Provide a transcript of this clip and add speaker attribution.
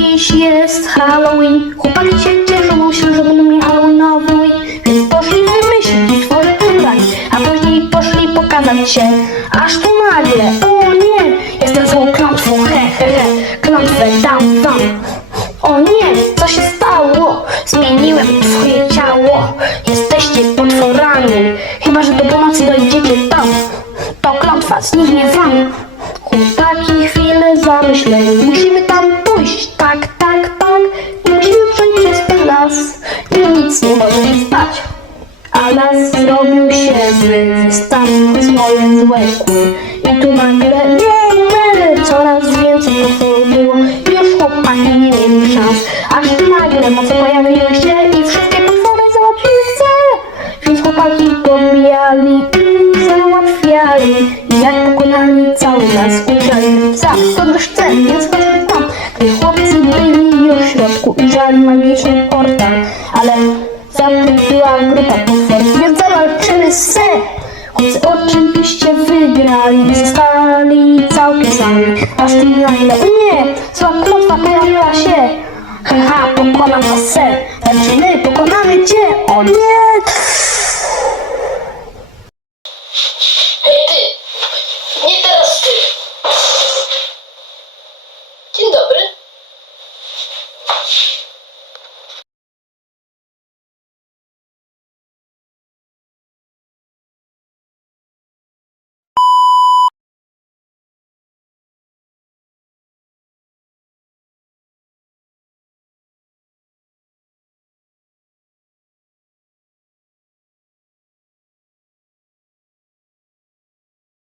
Speaker 1: dziś jest Halloween. Chłopaki się cieszą, myślą, że będą mieli Halloweenowy. Więc poszli wymyślić swoje ubranie, a później poszli pokazać się. Aż tu nagle, o nie, jestem złą klątwą, he, he, he. Klątwę dam wam. O nie, co się stało? Zmieniłem twoje ciało. Jesteście potworami. Chyba, że do północy dojdziecie tam. To klątwa, zniknie wam. Chłopaki chwilę zamyśleli. Musimy tam pójść. Tak, tak, tak. I musimy przejść przez las. I nic nie może stać. A las zrobił się zły, wystarczy swoje złe kły. I tu nagle, nie, coraz więcej potworów było. Już chłopaki nie mieli szans. Aż nagle moce pojawiły się i wszystkie potwory załatwiły chcę. Więc chłopaki pobijali i załatwiali. I jak pokonali cały las, ujrzeli psa. To chce, więc w środku, ujrzeli magiczny portal. Ale była grupa potworów, więc zawalczyły se. Chłopcy oczywiście wygrali i zostali całkiem sami. Aż tu nagle, nie, zła klątwa pojawiła się. Haha, pokonam was se. Znaczy my pokonamy cię, o nie! house.